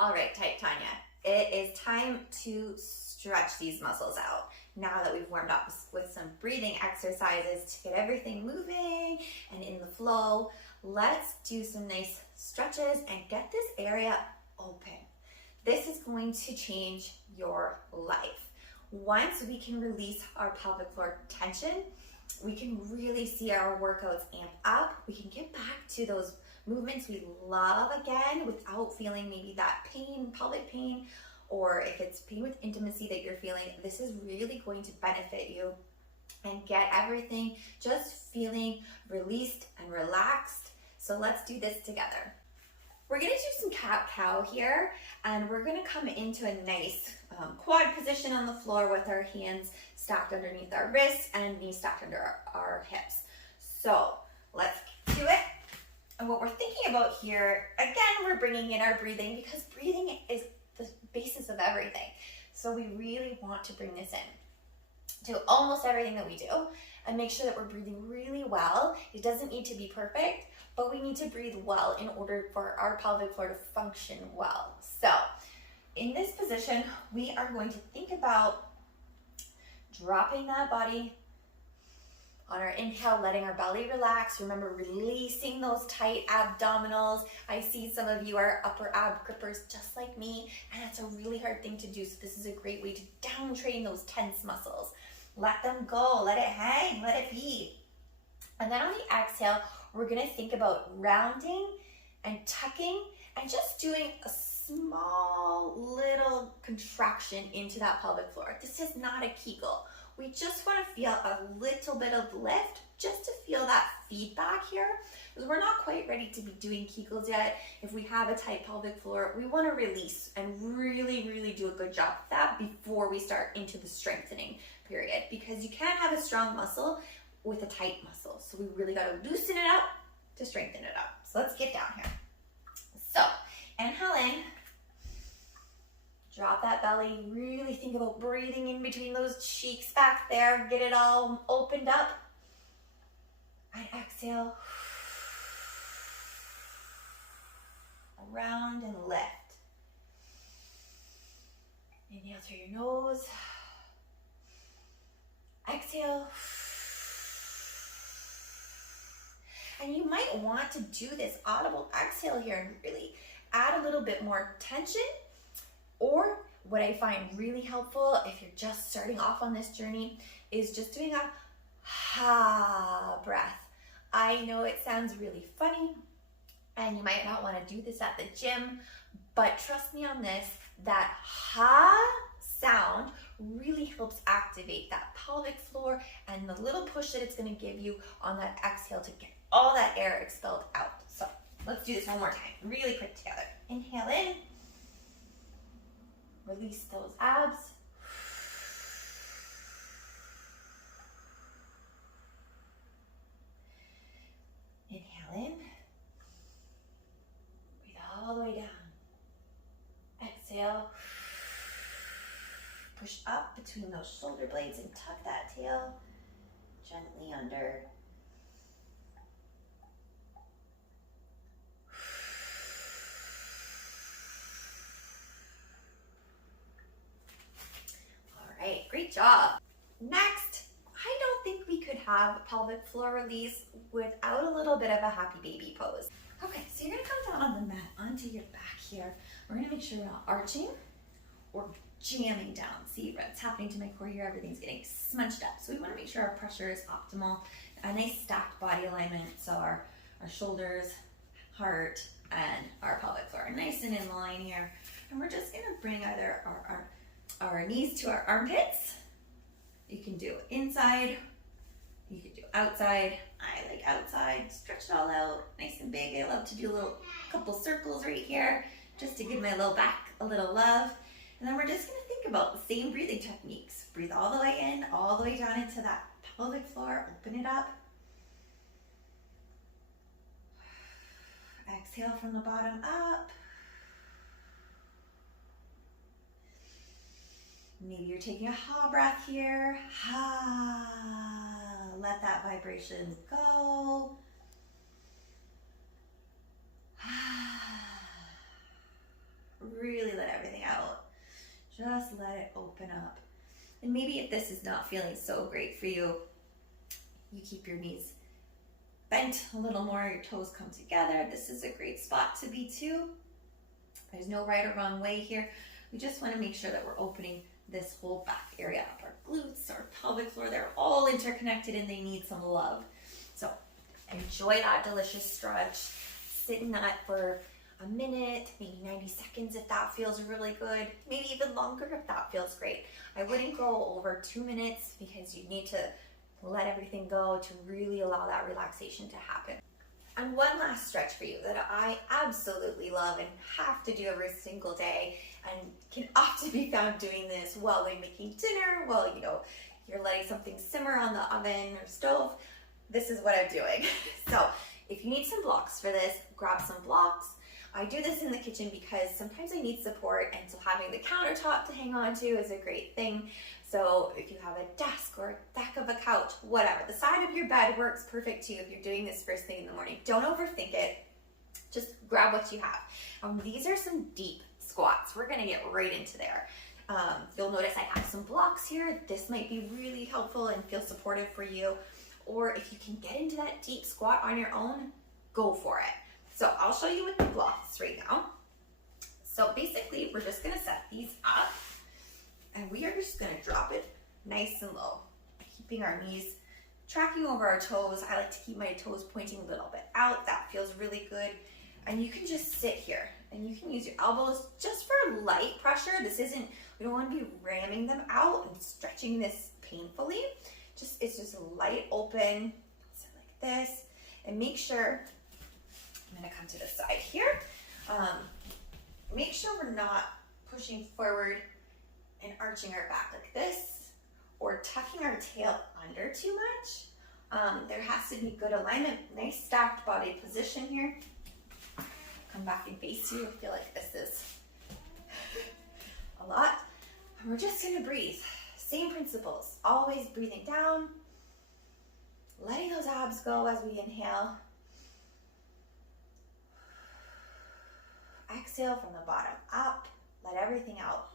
All right, tight Tanya, it is time to stretch these muscles out. Now that we've warmed up with some breathing exercises to get everything moving and in the flow, let's do some nice stretches and get this area open. This is going to change your life. Once we can release our pelvic floor tension, we can really see our workouts amp up. We can get back to those movements we love again without feeling maybe that pain, pelvic pain, or if it's pain with intimacy that you're feeling. This is really going to benefit you and get everything just feeling released and relaxed. So let's do this together. We're gonna do some cat-cow here, and we're gonna come into a nice quad position on the floor with our hands stacked underneath our wrists and knees stacked under our hips. So let's do it. And what we're thinking about here, again, we're bringing in our breathing because breathing is the basis of everything. So we really want to bring this in to almost everything that we do and make sure that we're breathing really well. It doesn't need to be perfect, but we need to breathe well in order for our pelvic floor to function well. So in this position, we are going to think about dropping that body on our inhale, letting our belly relax. Remember, releasing those tight abdominals. I see some of you are upper ab grippers just like me, and that's a really hard thing to do. So this is a great way to down train those tense muscles. Let them go, let it hang, let it be. And then on the exhale, we're gonna think about rounding and tucking and just doing a small little contraction into that pelvic floor. This is not a Kegel. We just want to feel a little bit of lift just to feel that feedback here, because we're not quite ready to be doing Kegels yet. If we have a tight pelvic floor, we want to release and really do a good job of that before we start into the strengthening period, because you can't have a strong muscle with a tight muscle. So we really got to loosen it up to strengthen it up. So let's get down here. So inhale in. Drop that belly, really think about breathing in between those cheeks back there, get it all opened up. And exhale, around and lift. Inhale through your nose. Exhale. And you might want to do this audible exhale here and really add a little bit more tension. Or what I find really helpful if you're just starting off on this journey is just doing a ha breath. I know it sounds really funny and you might not want to do this at the gym, but trust me on this, that ha sound really helps activate that pelvic floor and the little push that it's going to give you on that exhale to get all that air expelled out. So let's do this one more time, really quick together. Inhale in. Release those abs. Inhale in. Breathe all the way down. Exhale. Push up between those shoulder blades and tuck that tail gently under. Great job. Next, I don't think we could have pelvic floor release without a little bit of a happy baby pose. Okay, so you're gonna come down on the mat onto your back here. We're gonna make sure we're not arching or jamming down. See what's happening to my core here? Everything's getting smunched up. So we wanna make sure our pressure is optimal. A nice stacked body alignment, so our shoulders, heart, and our pelvic floor are nice and in line here. And we're just gonna bring either our knees to our armpits. You can do inside, you can do outside. I like outside, stretch it all out, nice and big. I love to do a couple circles right here, just to give my low back a little love. And then we're just gonna think about the same breathing techniques. Breathe all the way in, all the way down into that pelvic floor, open it up. Exhale from the bottom up. Maybe you're taking a ha breath here. Ha. Let that vibration go. Ha. really let everything out. Just let it open up. And maybe if this is not feeling so great for you, you keep your knees bent a little more, your toes come together. This is a great spot to be too. There's no right or wrong way here. We just want to make sure that we're opening this whole back area up. Our glutes, our pelvic floor, they're all interconnected and they need some love. So enjoy that delicious stretch. Sit in that for a minute, maybe 90 seconds if that feels really good. Maybe even longer if that feels great. I wouldn't go over 2 minutes because you need to let everything go to really allow that relaxation to happen. And one last stretch for you that I absolutely love and have to do every single day, and can often be found doing this while we're making dinner, while you're letting something simmer on the oven or stove. This is what I'm doing. So if you need some blocks for this, grab some blocks. I do this in the kitchen because sometimes I need support, and so having the countertop to hang on to is a great thing. So if you have a desk or a back of a couch, whatever, the side of your bed works perfect too if you're doing this first thing in the morning. Don't overthink it. Just grab what you have. These are some deep squats. We're gonna get right into there. You'll notice I have some blocks here. This might be really helpful and feel supportive for you. Or if you can get into that deep squat on your own, go for it. So I'll show you with the blocks right now. So basically, we're just gonna set these up, and we are just gonna drop it nice and low, keeping our knees tracking over our toes. I like to keep my toes pointing a little bit out. That feels really good. And you can just sit here, and you can use your elbows just for light pressure. We don't want to be ramming them out and stretching this painfully. It's just light open, sit like this, and make sure, I'm gonna come to the side here. Make sure we're not pushing forward and arching our back like this, or tucking our tail under too much. There has to be good alignment, nice stacked body position here. Come back and face you. I feel like this is a lot. And we're just gonna breathe. Same principles, always breathing down, letting those abs go as we inhale. Exhale from the bottom up, let everything out.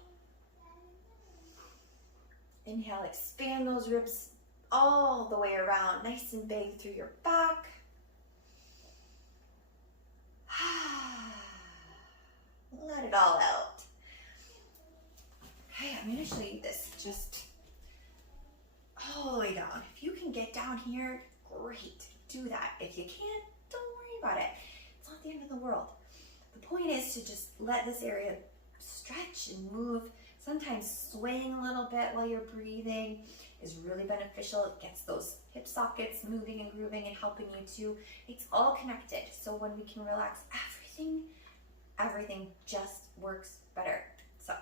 Inhale, expand those ribs all the way around, nice and big through your back. Let it all out. Okay, I'm going to show you this just all the way down. If you can get down here, great, do that. If you can't, don't worry about it. It's not the end of the world. The point is to just let this area stretch and move. Sometimes swaying a little bit while you're breathing is really beneficial. It gets those hip sockets moving and grooving and helping you too. It's all connected. So when we can relax, everything just works better. So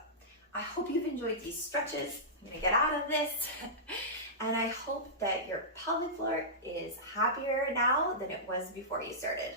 I hope you've enjoyed these stretches. I'm gonna get out of this. And I hope that your pelvic floor is happier now than it was before you started.